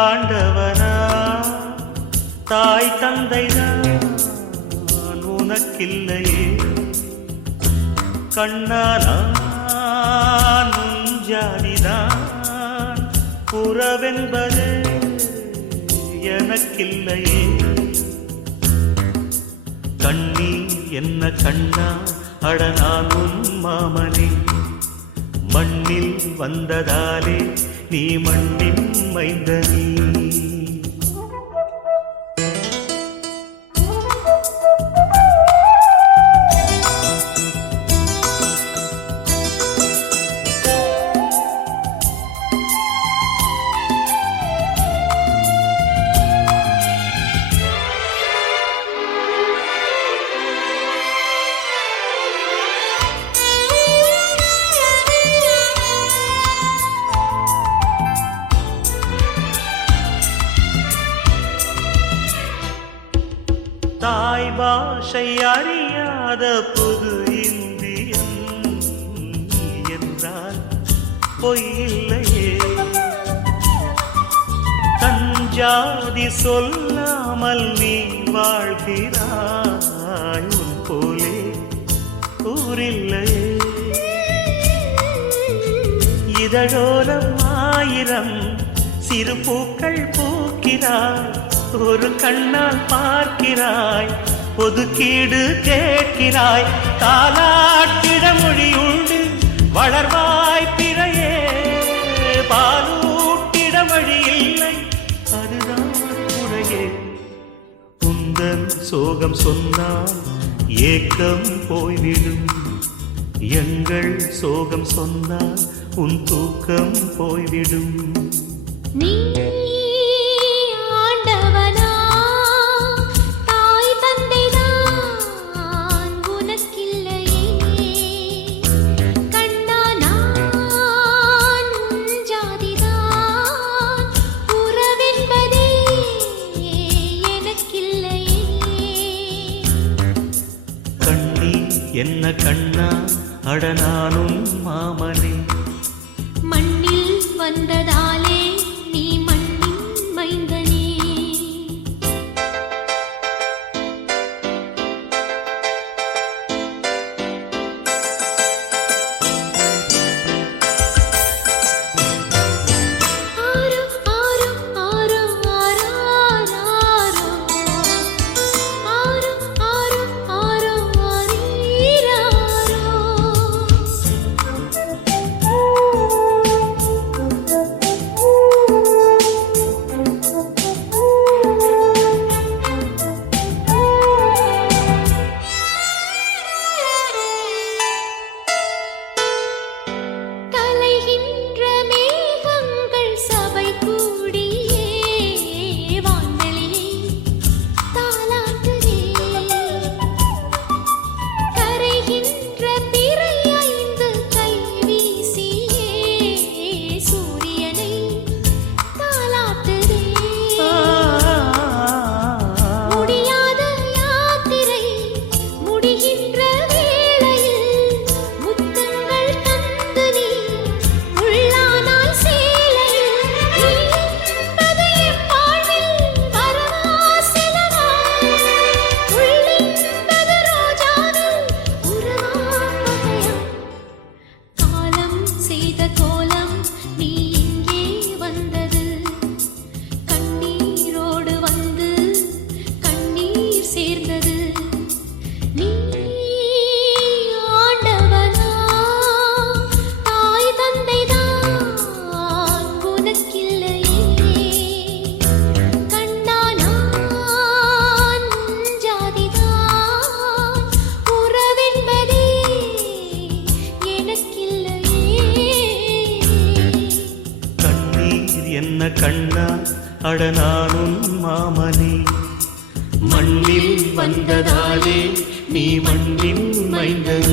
ஆண்டவனா தாய் தந்தைதான் உனக்கில்லையே கண்ணானான் ஜாதிதான் புறவென்பது எனக்கில்லையே கண்ணீர் என்ன கண்ணா அட நான் உன் மாமனே மண்ணில் வந்ததாலே நீ மண்ணின் மைந்தனே தாய் பாஷை அறியாத புது இந்தியன் என்றால் பொய்யில்லையே தஞ்சாதி சொல்லாமல் நீ வாழ்கிறாய் உன் போலே ஊரில்லையே இதழோரம் ஆயிரம் சிறு பூக்கள் பூக்கிறாய் ஒரு கண்ணால் பார்க்கிறாய் ஒதுக்கீடு கேட்கிறாய் தாலாட்டிட மொழி உண்டு வளர்வாய் பிறையே பாலூட்டிட வழி இல்லை அதுதான் குறையே உந்தன் சோகம் சொன்னால் ஏக்கம் போய்விடும் எங்கள் சோகம் சொன்னால் உன் தூக்கம் போய்விடும் நீ என்ன கண்ணா அட நானும் மாமனே மண்ணில் வந்ததாலே நீ மண்ணின் மைந்தனே என்ன கண்ணா அட நானும் மாமனே மண்ணில் வந்ததாலே நீ மண்ணின் மைந்தனே